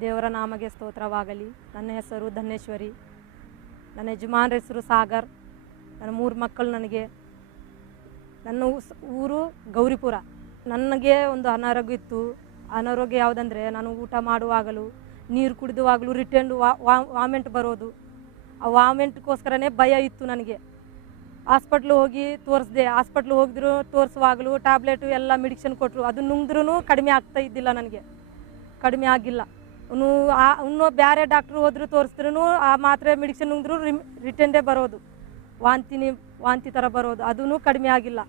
ದೇವರ ನಾಮಗೆ ಸ್ತೋತ್ರವಾಗಲಿ. ನನ್ನ ಹೆಸರು ಧನ್ಯೇಶ್ವರಿ ನನ್ನ ಯಜಮಾನ್ರ ಹೆಸರು ಸಾಗರ್. ನನ್ನ ಮೂರು ಮಕ್ಕಳು ನನಗೆ. ನನ್ನ ಊರು ಗೌರಿಪುರ. ನನಗೆ ಒಂದು ಅನಾರೋಗ್ಯ ಇತ್ತು. ಅನಾರೋಗ್ಯ ಯಾವುದಂದರೆ ನಾನು ಊಟ ಮಾಡುವಾಗಲೂ, ನೀರು ಕುಡಿದುವಾಗಲೂ ರಿಟರ್ನ್ ವಾಮೆಂಟ್ ಬರೋದು. ಆ ವಾಮೆಂಟ್ಗೋಸ್ಕರನೇ ಭಯ ಇತ್ತು ನನಗೆ. ಹಾಸ್ಪಿಟ್ಲು ಹೋಗಿ ತೋರಿಸ್ದೆ. ಹಾಸ್ಪಿಟ್ಲು ಹೋಗಿದ್ರು, ತೋರಿಸುವಾಗಲೂ ಟ್ಯಾಬ್ಲೆಟು ಎಲ್ಲ ಮೆಡಿಷನ್ ಕೊಟ್ಟರು ಅದು ನುಂಗಿದ್ರೂ ಕಡಿಮೆ ಆಗ್ತಾ ಇದ್ದಿಲ್ಲ ನನಗೆ. ಕಡಿಮೆ ಆಗಿಲ್ಲ. ಇನ್ನು ಆ ಇನ್ನೂ ಬೇರೆ ಡಾಕ್ಟ್ರು ಹೋದ್ರು ತೋರಿಸಿದ್ರು ಆ ಮಾತ್ರೆ ಮೆಡಿಸಿನ್ ಉಂದ್ರು ರಿಟರ್ನ್ಡೇ ಬರೋದು. ವಾಂತಿನಿ, ವಾಂತಿ ಥರ ಬರೋದು. ಅದೂ ಕಡಿಮೆ ಆಗಿಲ್ಲ.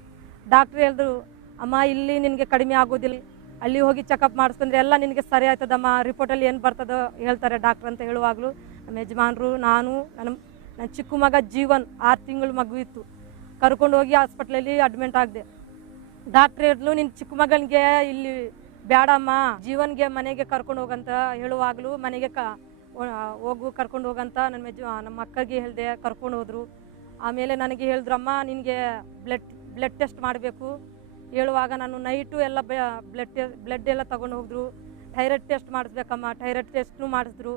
ಡಾಕ್ಟ್ರು ಹೇಳಿದ್ರು, ಅಮ್ಮ, ಇಲ್ಲಿ ನಿನಗೆ ಕಡಿಮೆ ಆಗೋದಿಲ್ಲ. ಅಲ್ಲಿ ಹೋಗಿ ಚೆಕಪ್ ಮಾಡಿಸ್ಕೊಂಡ್ರೆ ಎಲ್ಲ ನಿನಗೆ ಸರಿ ಆಯ್ತದಮ್ಮ. ರಿಪೋರ್ಟಲ್ಲಿ ಏನು ಬರ್ತದೋ ಹೇಳ್ತಾರೆ ಡಾಕ್ಟ್ರ್ ಅಂತ ಹೇಳುವಾಗಲೂ ನಮ್ಮ ಯಜಮಾನರು, ನಾನು ನನ್ನ ನನ್ನ ಚಿಕ್ಕ ಮಗ ಜೀವನ್ ಆರು ತಿಂಗಳು ಮಗು ಇತ್ತು. ಕರ್ಕೊಂಡು ಹೋಗಿ ಹಾಸ್ಪಿಟ್ಲಲ್ಲಿ ಅಡ್ಮಿಂಟ್ ಆಗಿದೆ. ಡಾಕ್ಟ್ರ್ ಹೇಳಿದ್ಲು ನಿನ್ನ ಚಿಕ್ಕ ಮಗನಿಗೆ ಇಲ್ಲಿ ಬೇಡಮ್ಮ, ಜೀವನ್ಗೆ ಮನೆಗೆ ಕರ್ಕೊಂಡು ಹೋಗಂತ ಹೇಳುವಾಗಲೂ ಮನೆಗೆ ಕ ಹೋಗು, ಕರ್ಕೊಂಡು ಹೋಗಂತ ನನ್ನ ಮೆಜ ನಮ್ಮ ಅಕ್ಕಗೆ ಹೇಳಿದೆ ಕರ್ಕೊಂಡು ಹೋದ್ರು. ಆಮೇಲೆ ನನಗೆ ಹೇಳಿದ್ರು, ಅಮ್ಮ, ನಿನಗೆ ಬ್ಲಡ್ ಬ್ಲಡ್ ಟೆಸ್ಟ್ ಮಾಡಬೇಕು. ಹೇಳುವಾಗ ನಾನು ನೈಟು ಎಲ್ಲ ಬ್ಲಡ್ ಟೆ ಬ್ಲಡ್ ಎಲ್ಲ ತಗೊಂಡು ಹೋದ್ರು. ಥೈರಾಯ್ಡ್ ಟೆಸ್ಟ್ ಮಾಡಿಸ್ಬೇಕಮ್ಮ ಥೈರಾಯ್ಡ್ ಟೆಸ್ಟ್ನು ಮಾಡಿಸಿದ್ರು.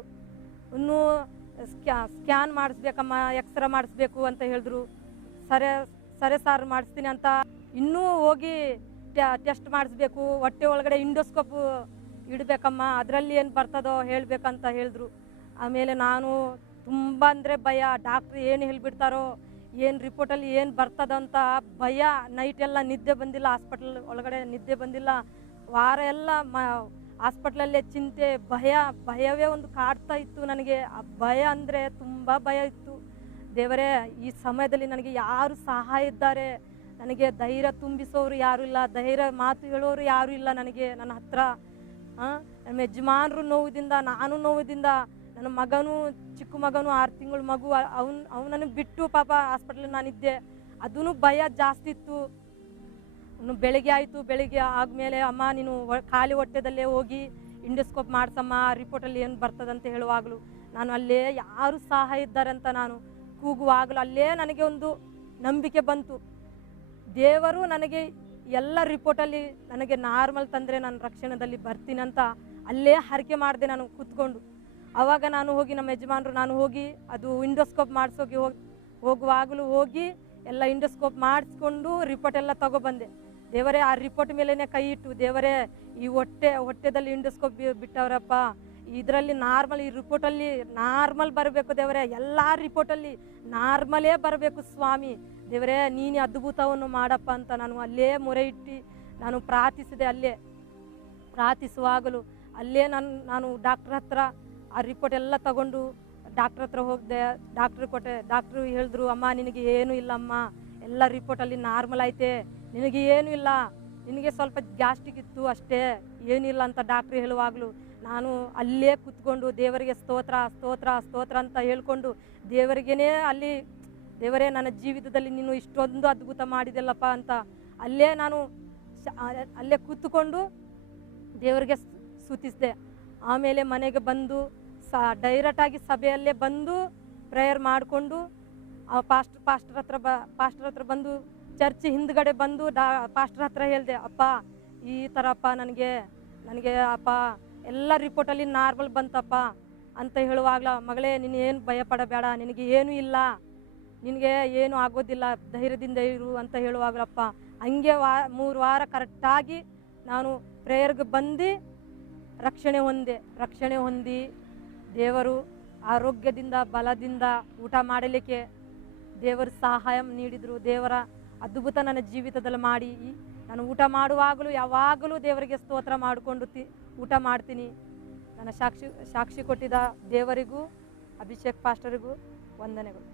ಇನ್ನೂ ಸ್ಕ್ಯಾ ಸ್ಕ್ಯಾನ್ ಮಾಡಿಸ್ಬೇಕಮ್ಮ ಎಕ್ಸ್ರೇ ಮಾಡಿಸ್ಬೇಕು ಅಂತ ಹೇಳಿದ್ರು. ಸರಿ ಸರಿ ಸಾರ್ ಮಾಡಿಸ್ತೀನಿ ಅಂತ ಇನ್ನೂ ಹೋಗಿ ಟೆಸ್ಟ್ ಮಾಡಿಸ್ಬೇಕು, ಹೊಟ್ಟೆ ಒಳಗಡೆ ಇಂಡೋಸ್ಕೋಪ್ ಇಡಬೇಕಮ್ಮ, ಅದರಲ್ಲಿ ಏನು ಬರ್ತದೋ ಹೇಳಬೇಕಂತ ಹೇಳಿದ್ರು. ಆಮೇಲೆ ನಾನು ತುಂಬ ಅಂದರೆ ಭಯ, ಡಾಕ್ಟ್ರ್ ಏನು ಹೇಳಿಬಿಡ್ತಾರೋ, ಏನು ರಿಪೋರ್ಟಲ್ಲಿ ಏನು ಬರ್ತದಂತ ಭಯ, ನೈಟ್ ಎಲ್ಲ ನಿದ್ದೆ ಬಂದಿಲ್ಲ, ಹಾಸ್ಪಿಟಲ್ ಒಳಗಡೆ ನಿದ್ದೆ ಬಂದಿಲ್ಲ. ವಾರ ಎಲ್ಲ ಮ, ಹಾಸ್ಪಿಟ್ಲಲ್ಲೇ ಚಿಂತೆ, ಭಯ, ಭಯವೇ ಒಂದು ಕಾಡ್ತಾ ಇತ್ತು ನನಗೆ. ಆ ಭಯ ಅಂದರೆ ತುಂಬ ಭಯ ಇತ್ತು. ದೇವರೇ, ಈ ಸಮಯದಲ್ಲಿ ನನಗೆ ಯಾರು ಸಹಾಯ ಇದ್ದಾರೆ? ನನಗೆ ಧೈರ್ಯ ತುಂಬಿಸೋರು ಯಾರು ಇಲ್ಲ, ಧೈರ್ಯ ಮಾತು ಹೇಳೋರು ಯಾರು ಇಲ್ಲ ನನಗೆ, ನನ್ನ ಹತ್ರ. ನಮ್ಮ ಯಜಮಾನರು ನೋವುದಿಂದ, ನಾನು ನೋವುದಿಂದ, ನನ್ನ ಮಗನು, ಚಿಕ್ಕ ಮಗನು, ಆರು ತಿಂಗಳ ಮಗು, ಅವನು, ಅವನನ್ನು ಬಿಟ್ಟು ಪಾಪ ಹಾಸ್ಪಿಟ್ಲಲ್ಲಿ ನಾನಿದ್ದೆ. ಅದೂ ಭಯ ಜಾಸ್ತಿ ಇತ್ತು. ಬೆಳಿಗ್ಗೆ ಆಯಿತು, ಬೆಳಿಗ್ಗೆ ಆದಮೇಲೆ ಅಮ್ಮ ನೀನು ಖಾಲಿ ಹೊಟ್ಟೆದಲ್ಲೇ ಹೋಗಿ ಇಂಡೋಸ್ಕೋಪ್ ಮಾಡ್ಸಮ್ಮ ರಿಪೋರ್ಟಲ್ಲಿ ಏನು ಬರ್ತದಂತ ಹೇಳುವಾಗಲೂ. ನಾನು ಅಲ್ಲೇ ಯಾರು ಸಹಾಯ ಇದ್ದಾರೆ ಅಂತ ನಾನು ಕೂಗುವಾಗಲೂ ಅಲ್ಲೇ ನನಗೆ ಒಂದು ನಂಬಿಕೆ ಬಂತು. ದೇವರು ನನಗೆ ಎಲ್ಲ ರಿಪೋರ್ಟಲ್ಲಿ ನನಗೆ ನಾರ್ಮಲ್ ತಂದರೆ ನಾನು ರಕ್ಷಣದಲ್ಲಿ ಬರ್ತೀನಿ ಅಂತ ಅಲ್ಲೇ ಹರಕೆ ಮಾಡಿದೆ ನಾನು ಕೂತ್ಕೊಂಡು. ಆವಾಗ ನಾನು ಹೋಗಿ ನಮ್ಮ ಯಜಮಾನರು ನಾನು ಹೋಗಿ ಅದು ಇಂಡೋಸ್ಕೋಪ್ ಮಾಡಿಸೋಗಿ ಹೋಗಿ, ಹೋಗುವಾಗಲೂ ಹೋಗಿ ಎಲ್ಲ ಇಂಡೋಸ್ಕೋಪ್ ಮಾಡಿಸ್ಕೊಂಡು ರಿಪೋರ್ಟ್ ಎಲ್ಲ ತಗೊಬಂದೆ. ದೇವರೇ ಆ ರಿಪೋರ್ಟ್ ಮೇಲೇ ಕೈ ಇಟ್ಟು, ದೇವರೇ ಈ ಹೊಟ್ಟೆ, ಹೊಟ್ಟೆದಲ್ಲಿ ಇಂಡೋಸ್ಕೋಪ್ ಬಿಟ್ಟವರಪ್ಪ ಇದರಲ್ಲಿ ನಾರ್ಮಲ್, ಈ ರಿಪೋರ್ಟಲ್ಲಿ ನಾರ್ಮಲ್ ಬರಬೇಕು ದೇವರೇ, ಎಲ್ಲ ರಿಪೋರ್ಟಲ್ಲಿ ನಾರ್ಮಲೇ ಬರಬೇಕು ಸ್ವಾಮಿ. ದೇವರೇ, ನೀನು ಅದ್ಭುತವನ್ನು ಮಾಡಪ್ಪ ಅಂತ ನಾನು ಅಲ್ಲೇ ಮೊರೆ ಇಟ್ಟು ನಾನು ಪ್ರಾರ್ಥಿಸಿದೆ ಅಲ್ಲೇ. ಪ್ರಾರ್ಥಿಸುವಾಗಲೂ ಅಲ್ಲೇ ನಾನು ನಾನು ಡಾಕ್ಟ್ರ್ ಹತ್ರ ಆ ರಿಪೋರ್ಟ್ ಎಲ್ಲ ತಗೊಂಡು ಡಾಕ್ಟ್ರ್ ಹತ್ರ ಹೋಗಿದೆ. ಡಾಕ್ಟ್ರ್ ಕೊಟ್ಟೆ ಡಾಕ್ಟ್ರು ಹೇಳಿದ್ರು, ಅಮ್ಮ, ನಿನಗೆ ಏನೂ ಇಲ್ಲ ಅಮ್ಮ ಎಲ್ಲ ರಿಪೋರ್ಟಲ್ಲಿ ನಾರ್ಮಲ್ ಐತೆ. ನಿನಗೆ ಏನೂ ಇಲ್ಲ. ನಿನಗೆ ಸ್ವಲ್ಪ ಗ್ಯಾಸ್ಟಿಕ್ ಇತ್ತು ಅಷ್ಟೇ. ಏನಿಲ್ಲ ಅಂತ ಡಾಕ್ಟ್ರು ಹೇಳುವಾಗಲೂ ನಾನು ಅಲ್ಲೇ ಕೂತ್ಕೊಂಡು ದೇವರಿಗೆ ಸ್ತೋತ್ರ ಸ್ತೋತ್ರ ಸ್ತೋತ್ರ ಅಂತ ಹೇಳ್ಕೊಂಡು ದೇವರಿಗೇನೇ ಅಲ್ಲಿ, ದೇವರೇ ನನ್ನ ಜೀವಿತದಲ್ಲಿ ನೀನು ಇಷ್ಟೊಂದು ಅದ್ಭುತ ಮಾಡಿದೆಲ್ಲಪ್ಪ ಅಂತ ಅಲ್ಲೇ ನಾನು ಅಲ್ಲೇ ಕೂತ್ಕೊಂಡು ದೇವರಿಗೆ ಸ್ತುತಿಸಿದೆ. ಆಮೇಲೆ ಮನೆಗೆ ಬಂದು ಸ ಡೈರೆಕ್ಟಾಗಿ ಸಭೆಯಲ್ಲೇ ಬಂದು ಪ್ರೇಯರ್ ಮಾಡಿಕೊಂಡು, ಆ ಪಾಸ್ಟರ್ ಪಾಸ್ಟರ್ ಹತ್ರ ಬ, ಪಾಸ್ಟರ್ ಹತ್ರ ಬಂದು ಚರ್ಚ್ ಹಿಂದ್ಗಡೆ ಬಂದು ಡಾ, ಪಾಸ್ಟರ್ ಹತ್ರ ಹೇಳಿದೆ, ಅಪ್ಪ, ಈ ಥರಪ್ಪ ನನಗೆ ನನಗೆ ಅಪ್ಪ ಎಲ್ಲ ರಿಪೋರ್ಟಲ್ಲಿ ನಾರ್ಮಲ್ ಬಂತಪ್ಪ ಅಂತ ಹೇಳುವಾಗ್ಲ, ಮಗಳೇ, ನೀನು ಏನು ಭಯ ಪಡಬೇಡ ನಿನಗೆ ಏನೂ ಇಲ್ಲ, ನಿನಗೆ ಏನು ಆಗೋದಿಲ್ಲ, ಧೈರ್ಯದಿಂದ ಇರು ಅಂತ ಹೇಳುವಾಗ್ಲಪ್ಪ. ಹಂಗೆ ವಾ, ಮೂರು ವಾರ ಕರೆಕ್ಟಾಗಿ ನಾನು ಪ್ರೇಯರ್ಗೆ ಬಂದು ರಕ್ಷಣೆ ಹೊಂದೆ, ರಕ್ಷಣೆ ಹೊಂದಿ ದೇವರು ಆರೋಗ್ಯದಿಂದ, ಬಲದಿಂದ ಊಟ ಮಾಡಲಿಕ್ಕೆ ದೇವರು ಸಹಾಯ ನೀಡಿದರು. ದೇವರ ಅದ್ಭುತ ನನ್ನ ಜೀವಿತದಲ್ಲಿ ಮಾಡಿ ನಾನು ಊಟ ಮಾಡುವಾಗಲೂ ಯಾವಾಗಲೂ ದೇವರಿಗೆ ಸ್ತೋತ್ರ ಮಾಡಿಕೊಂಡು ಊಟ ಮಾಡ್ತೀನಿ. ನನ್ನ ಸಾಕ್ಷಿ ಸಾಕ್ಷಿ ಕೊಟ್ಟಿದ್ದ ದೇವರಿಗೂ ಅಭಿಷೇಕ್ ಪಾಸ್ಟರಿಗೂ ವಂದನೆಗಳು.